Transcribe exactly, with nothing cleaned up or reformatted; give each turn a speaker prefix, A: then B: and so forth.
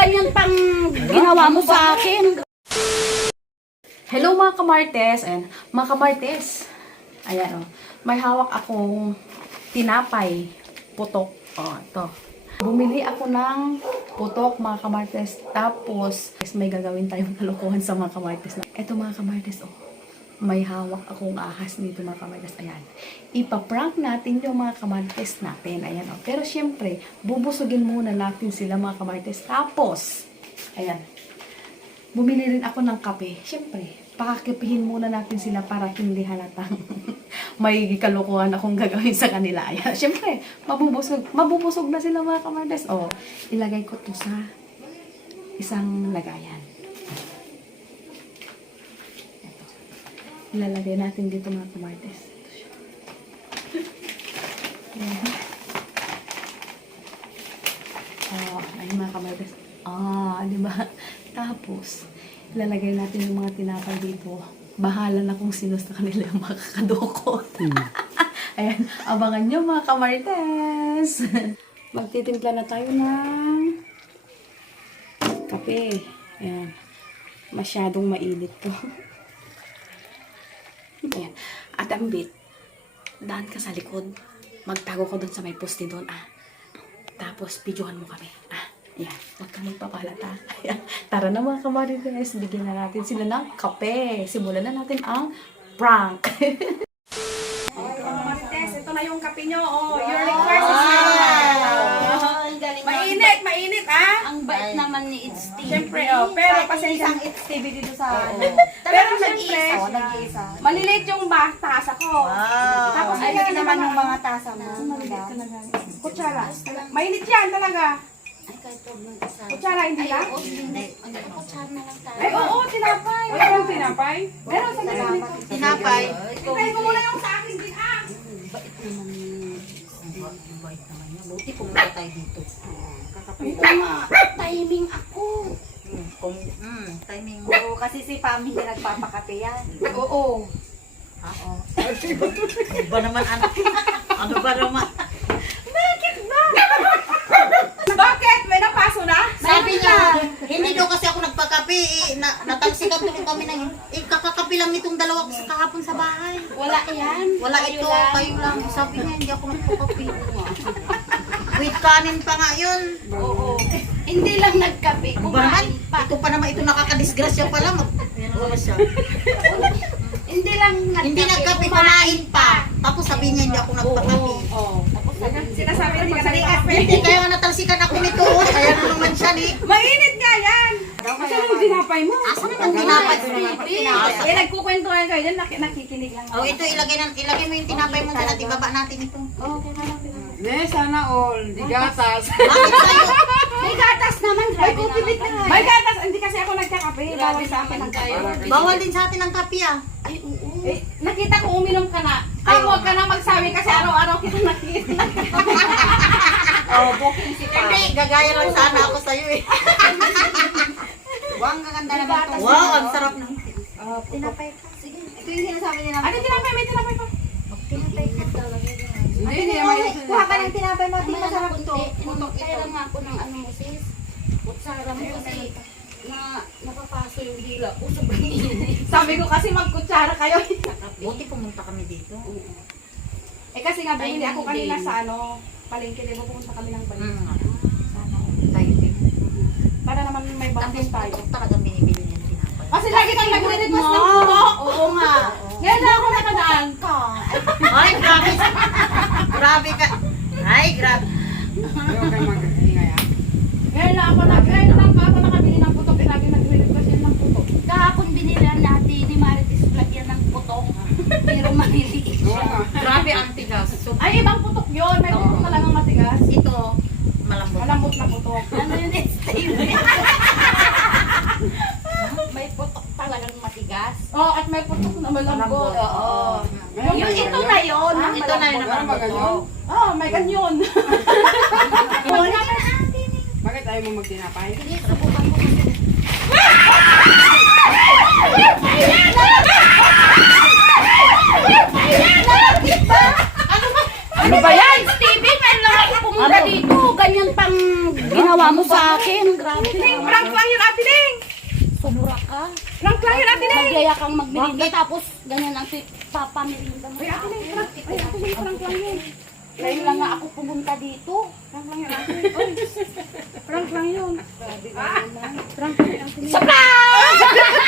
A: ganyan pang ginawa mo sa akin. Hello mga kamartes. Ayan, mga kamartes. Ayan o. Oh. May hawak akong tinapay. Putok. O, oh, ito. Bumili ako ng putok mga kamartes. Tapos, may gagawin tayong kalokohan sa mga kamartes. Ito mga kamartes o. Oh. May hawak akong ahas nito mga kamartes. Ayan. Ipaprank natin yung mga kamartes natin. Ayan o. Oh. Pero syempre, bubusugin muna natin sila mga kamartes. Tapos, ayan. Bumili rin ako ng kape. Siyempre, pakakipihin muna natin sila para hindi halatang may kalokohan akong gagawin sa kanila. Ayan. Siyempre, mabubusog, mabubusog na sila mga kamartes. O, ilagay ko to sa isang lagayan. Ito. Ilalagay natin dito mga kamartes. Ito siya. Ayan. Oh, ayun mga kamartes. Ah, di ba? Tapos, ilalagay natin yung mga tinapay dito. Bahala na kung sino sa kanila yung makakadukot. Hmm. Ayan, abangan nyo mga kamartes. Magtitimpla na tayo ng kape. Ayan. Masyadong mainit to. Ayan. At ang bit, daan ka sa likod. Magtago ka doon sa may poste doon. Ah. Tapos, videohan mo kami. Ah. Yan, huwag kang magpapalata. Tara na mga kamarites, bigyan na natin sila ng kape. Simulan na natin ang prank. Kamarites, ito na yung kape nyo. Oh, your request is mainit, mainit ah.
B: Ang bait naman ni It's T V.
A: Siyempre, oh, pero pasensya.
B: Isang It's T V dito sa ano.
A: Pero siyempre,
B: nag-iisa.
A: maliliit yung tasa ko.
B: Wow.
A: Tapos
B: Ay,
A: ay
B: naman ng mga tasa mo.
A: kutsara. Mainit yan talaga.
B: Ay, kahit huwag mong isa.
A: Kutsara, hindi lang?
B: Oo, hindi. Ang kutsara na lang tayo.
A: Ay, oo, tinapay. Wala yung tinapay? Meron sa tinapay.
B: Tinapay.
A: Tinapay ko muna yung sa akin din, ah.
B: Bait naman ni... Bait naman niya. Buti pumunta tayo dito.
A: Ito nga, timing ako.
B: Hmm, timing. Oo, kasi si Pami hindi nagpapakape yan.
A: Oo.
B: Oo. Ano ba naman, anak? Ano ba naman?
A: Bakit ba? Bakit? May napaso na?
B: Sabi niya, hindi daw kasi ako nagpakape. Eh, na, natalsikan tuloy kami ng... Eh, kakakape lang itong dalawa sa kahapon sa bahay.
A: Wala yan.
B: Wala ito, kayo lang. Sabi niya, hindi ako nagpakape. With kanin pa nga yun.
A: Oo. Hindi lang nagkape.
B: Ano ba naman? Ito pa naman, ito nakakadisgrasya pala. Mag... Ano siya?
A: Hindi lang nagkape.
B: Hindi nagkape, kumain pa. Tapos sabi niya, hindi ako nagpakape.
A: Oo. Sinasabi na hindi ka nagkape.
B: Hindi, kaya natalsikan ako nito. Kaya na naman siya ni.
A: Mainit nga yan. Asan yung tinapay mo?
B: Asan ang tinapay?
A: Eh, nagkukwentuhan kayo dyan. Nak nakikinig lang.
B: Oh, ito ilagay na ilagay mo yung tinapay mo dyan at ibaba natin ito.
A: Oo, okay na natin.
C: Ne, sana all. Di gatas.
B: Bakit sa'yo?
A: May gatas naman. Grabe naman. May gatas. Hindi kasi ako nagkakape. Bawal sa akin ang kape.
B: Bawal din sa atin ang kape ah.
A: Ay, oo. Eh, nakita ko uminom ka na. Ay, huwag ka na magsabi kasi araw-araw kita nakita.
B: Oh, booking si Pam. Hindi, gagaya lang sana ako sa'yo eh. Wow, ang gaganda naman ito. Wow, ang sarap ng tinapay ka. Sige, ito yung sinasabi nila.
A: Ano tinapay? May tinapay pa.
B: Tinapay ka talaga.
C: Hindi, hindi naman.
B: Kuha ka ng tinapay mo. Di masarap ito.
D: Putok ito. nga ako ng ano mo sis. Kutsara mo kasi na napapaso yung dila ko sa bagay.
A: Sabi ko kasi magkutsara kayo.
B: Buti pumunta kami dito.
A: Eh kasi nga bumili ako kanina sa ano, palengke, diba pumunta kami ng palengke.
B: Sana tayo din.
A: Para naman may
B: Tapos
A: bangkos tayo.
B: putok talagang binibili niya tinapay.
A: Kasi lagi kang nagre-request ng putok.
B: Oo nga.
A: Ngayon na ako nakadaan.
B: Ay, grabe. Grabe ka. Ay, grabe.
C: Ayaw kayo mag-ingay ah.
A: Ngayon na ako nag ngayon lang pa ako nakabili ng putok. Eh, lagi nagre-request yun ng putok.
D: Kahapon binilan natin ni Marites lagyan ng putok. Pero maliliit
C: Oo
D: siya.
C: nga.
B: Grabe ang tigas. So,
A: Ay, ibang putok yun. May putok talagang matigas.
B: ito, malambot.
A: Malambot na putok.
D: Ano yun, It's T V? May putok talagang matigas.
A: Oh, at may putok na malambot. Oo.
C: Ngayon,
A: Yung
C: may
A: ito
C: ganyan.
A: na yun.
B: Ah, ito na yun
C: Ano
B: naman.
C: ba ganyan?
A: Oh, may ganyan.
C: Bakit ayaw mo magtinapay?
D: Hindi, subukan ko kasi.
A: Ano ba yan?
D: Steven, may lang ako pumunta dito. Ganyan pang ginawa
A: ginawa mo sa akin. Grabe.
E: Prank lang yun, Ate Ning!
A: Sobra ka.
E: Prank lang yun, Ate Ning!
D: Magyaya kang magmerinda tapos ganyan ang pi- papamerinda mo.
E: Ay, Ate Ning, prank. Ay, Ate Ning, prank lang yun.
D: Ngayon lang nga ako pumunta dito.
E: Prank lang yun, Ate Ning. Oy, prank lang yun. Prank lang yun, Ate Ning.
A: Sa prank!